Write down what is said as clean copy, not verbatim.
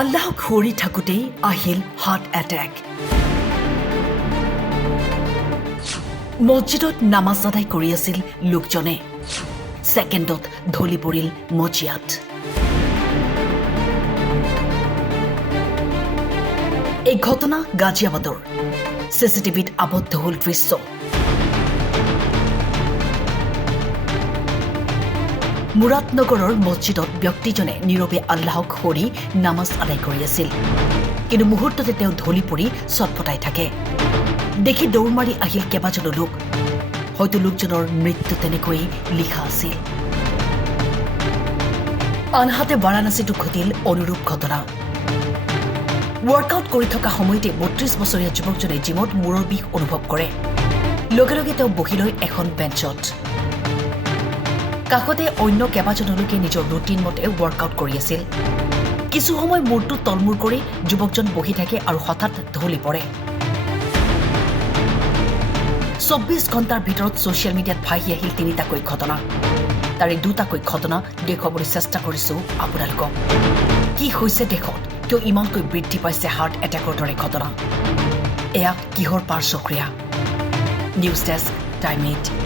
আল্লাহক সুঁৱৰি থাকোঁতেই আহিল হাৰ্ট এটেক। মছজিদত নামাজ আদায় কৰি আছিল লোকজনে। ছেকেণ্ডত ঢলি পৰিল মজিয়াত। এই ঘটনা গাজিয়াবাদৰ। চিচিটিভিত আবদ্ধ হ'ল দৃশ্য। মুৰাদনগৰৰ মছজিদত ব্যক্তিজনে নীৰৱে আল্লাহক সুঁৱৰি নামাজ আদায় কৰি আছিল। কিন্তু মুহূৰ্ততে তেওঁ ঢলি পৰি চটফটাই থাকে। দেখি দৌৰ মাৰি আহিল কেইবাজনো লোক। হয়তো লোকজনৰ মৃত্যু তেনেকৈ লিখা আছিল। আনহাতে বাৰাণসীতো ঘটিল অনুৰূপ ঘটনা। ৱৰ্কআউট কৰি থকা সময়তে ৩২ বছৰীয়া যুৱকজনে জিমত মূৰৰ বিষ অনুভৱ কৰে। লগে লগে তেওঁ বহি লয় এখন বেঞ্চত। কাষতে অন্য কেইবাজনো লোকে নিজৰ ৰুটিন মতে ৱৰ্কআউট কৰি আছিল। কিছু সময় মূৰটো তলমূৰ কৰি যুৱকজন বহি থাকে আৰু হঠাৎ ঢলি পৰে। ২৪ ঘণ্টাৰ ভিতৰত ছ'চিয়েল মিডিয়াত ভাহি আহিল ৩টাকৈ ঘটনা। তাৰে 2টাকৈ ঘটনা দেখুৱাবলৈ চেষ্টা কৰিছোঁ আপোনালোকক। কি হৈছে দেশত? কিয় ইমানকৈ বৃদ্ধি পাইছে হাৰ্ট এটেকৰ দৰে ঘটনা? এয়া কিহৰ পাৰ্শ্বক্ৰিয়া? News desk, time 8।